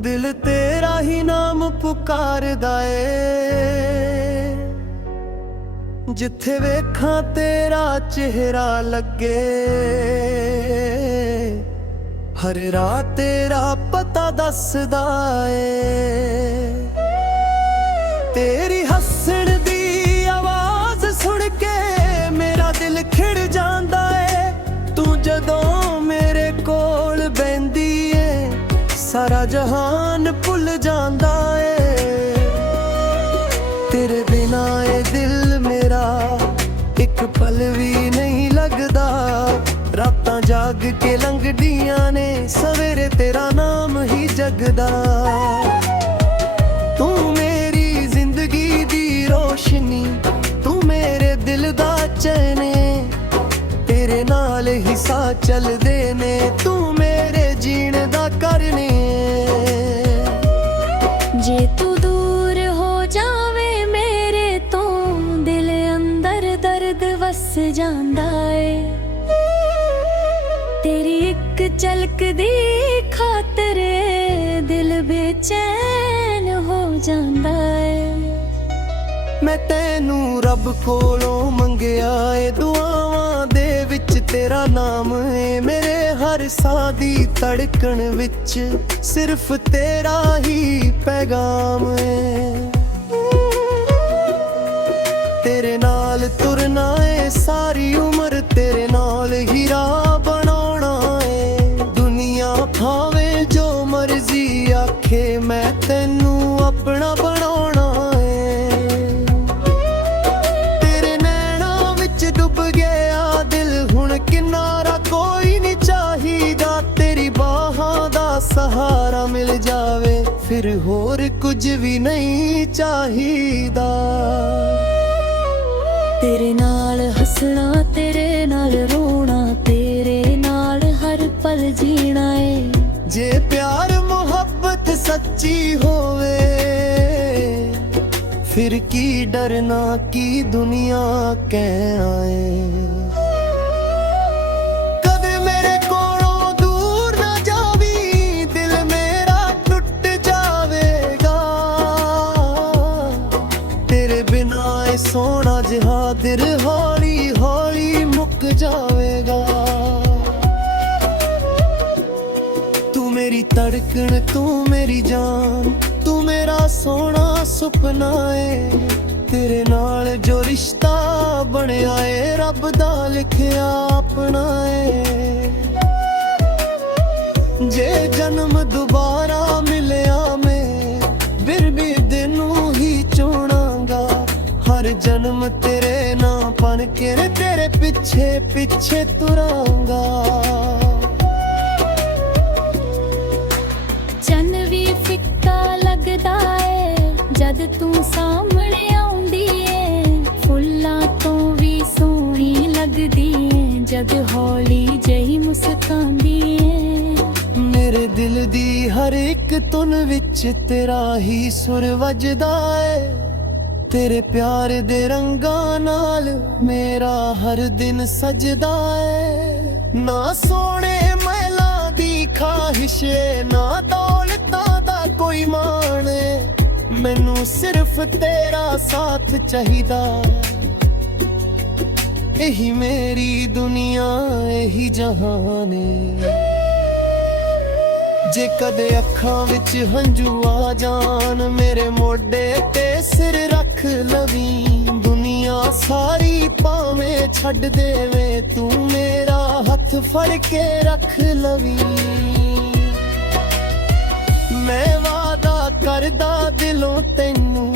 दिल तेरा ही नाम पुकारदा ए, जिथे वेखां तेरा चेहरा लगे। हर रात तेरा पता दसदा ए, तेरी हसण दी आवाज सुन के मेरा दिल खिड़ जांदा ए। तू जदों मेरे कोल बैंदी ए, सारा जहान भुल जांदा ए। तेरे बिना ए दिल मेरा एक पल भी नहीं लगदा। रातां जाग के लंघदियां ने, सवेरे तेरा नाम ही जगदा। तू मेरी जिंदगी दी रोशनी, तू मेरे दिल दा चैन ए। तेरे नाल ही सा चलदे ने, तू मेरे जीण दा करने। जे तू दूर हो जावे मेरे तो, दिल अंदर दर्द वस जांदा है। तेरी एक झलक दी खातर दिल बेचैन हो जांदा है। मैं तैनू रब कोलों मंगिया ए, दुआवां दे विच तेरा नाम है। मेरे हर साह दी धड़कन विच सिर्फ तेरा ही पैगाम है। तेरे नाल तुरना है सारी उम्र, तेरे नाल ही राह बनाना है। दुनिया भावे जो मर्जी आखे, मैं तैनू अपना बनाना है। तेरे नैना विच डुब गया दिल, हुण किनारा कोई नहीं चाहिदा। तेरी बाहां दा सहारा मिल जावे, फिर होर कुछ भी नहीं चाहिदा। तेरे नाल हसना, तेरे नाल रोना, तेरे नाल हर पल जीना है। जे प्यार मोहब्बत सच्ची होवे, फिर की डरना की दुनिया कह आए। कदे मेरे कोलों दूर ना जावी, दिल मेरा टूट जावेगा। तेरे बिना ए सोना जिहा दिल हौली हौली मुक जावेगा। तू मेरी धड़कन, तू मेरी जान, तू मेरा सोना सुपना है। तेरे नाल जो रिश्ता बनया है, रब दा लिखिया अपना है। जे जन्म दोबारा मिलिया मैं, फिर भी तेनू ही चुनांगा। हर जन्म तेरे नाम बन के तेरे पीछे पीछे तुरांगा। चन भी फिक्का लगदा है जद तू सामने आउंदी है। फुल्लां तो भी सोहनी लगदी है जद हौली जही मुस्कांदी है। मेरे दिल दी हर एक धुन विच तेरा ही सुर वजदा है। तेरे प्यार दे रंगां नाल मेरा हर दिन सजदा है। ना सोने महलां दी ख्वाहिश, ना दौलतां दा कोई मान, मैनू सिर्फ तेरा साथ चाहिदा। यही मेरी दुनिया यही जहान है। जे कदे अखां विच हंझू आ जान, मेरे मोढे ते सिर रख लवी। दुनिया सारी भावें छड्ड देवे, तू मेरा हथ फड़ के रख लवी। मैं वादा करदा दिलों तैनू,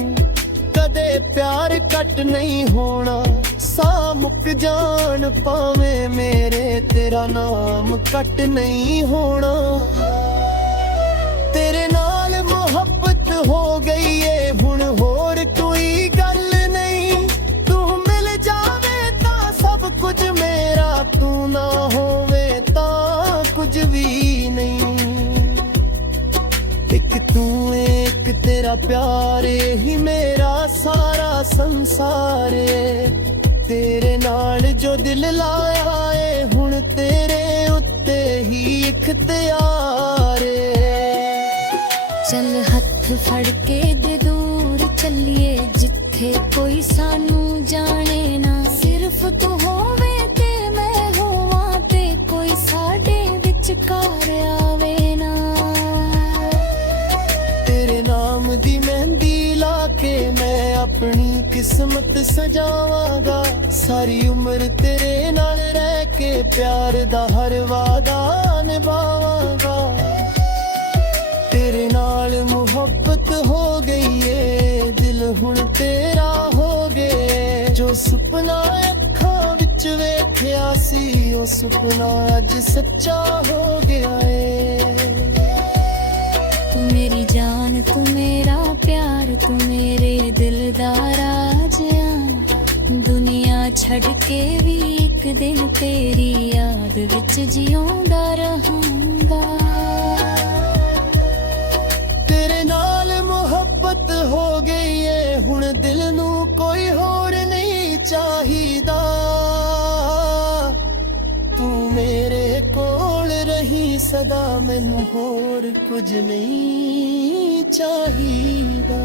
कदे प्यार कट नहीं होना। सा मुक जान पावें मेरे, तेरा नाम कट नहीं होना। तेरे नाल मोहब्बत हो गई है, हुण होर कोई गल नहीं। तू मिल जावे तां सब कुछ मेरा, तू ना होवे तां कुछ भी नहीं। एक तू एक तेरा प्यार ही मेरा सारा संसार है। तेरे नाल जो दिल लाया है, हुण तेरे उत्ते ही इख्तियार है। ਚੱਲ ਹੱਥ ਫੜ ਕੇ ਜੇ ਦੂਰ ਚੱਲੀਏ ਜਿੱਥੇ ਕੋਈ ਸਾਨੂੰ ਜਾਣੇ ਨਾ ਸਿਰਫ ਤੂੰ ਹੋਵੇ ਤੇ ਮੈਂ ਹੋਵਾਂ ਤੇ ਕੋਈ ਸਾਡੇ ਵਿਚਕਾਰ ਆਵੇ ਨਾ ਤੇਰੇ ਨਾਮ ਦੀ ਮਹਿੰਦੀ ਲਾ ਕੇ ਮੈਂ ਆਪਣੀ ਕਿਸਮਤ ਸਜਾਵਾਂਗਾ ਸਾਰੀ ਉਮਰ ਤੇਰੇ ਨਾਲ ਰਹਿ ਕੇ ਪਿਆਰ ਦਾ ਹਰ ਵਾਅਦਾ ਨਿਭਾਵਾਂਗਾ ਤੇਰੇ ਨਾਲ ਮੁਹੱਬਤ ਹੋ ਗਈ ਏ ਦਿਲ ਹੁਣ ਤੇਰਾ ਹੋ ਗਿਆ ਜੋ ਸੁਪਨਾ ਅੱਖਾਂ ਵਿੱਚ ਵੇਖਿਆ ਸੀ ਉਹ ਸੁਪਨਾ ਅੱਜ ਸੱਚਾ ਹੋ ਗਿਆ ਏ ਤੂੰ ਮੇਰੀ ਜਾਨ ਤੂੰ ਮੇਰਾ ਪਿਆਰ ਤੂੰ ਮੇਰੇ ਦਿਲ ਦਾ ਰਾਜਾ ਦੁਨੀਆ ਛੱਡ ਕੇ ਵੀ ਇੱਕ ਦਿਨ ਤੇਰੀ ਯਾਦ ਵਿੱਚ ਜਿਉਂਦਾ ਰਹਾਂਗਾ ਤੇਰੇ ਨਾਲ ਮੁਹੱਬਤ ਹੋ ਗਈ ਏ ਹੁਣ ਦਿਲ ਨੂੰ ਕੋਈ ਹੋਰ ਨਹੀਂ ਚਾਹੀਦਾ ਤੂੰ ਮੇਰੇ ਕੋਲ ਰਹੀ ਸਦਾ ਮੈਨੂੰ ਹੋਰ ਕੁਝ ਨਹੀਂ ਚਾਹੀਦਾ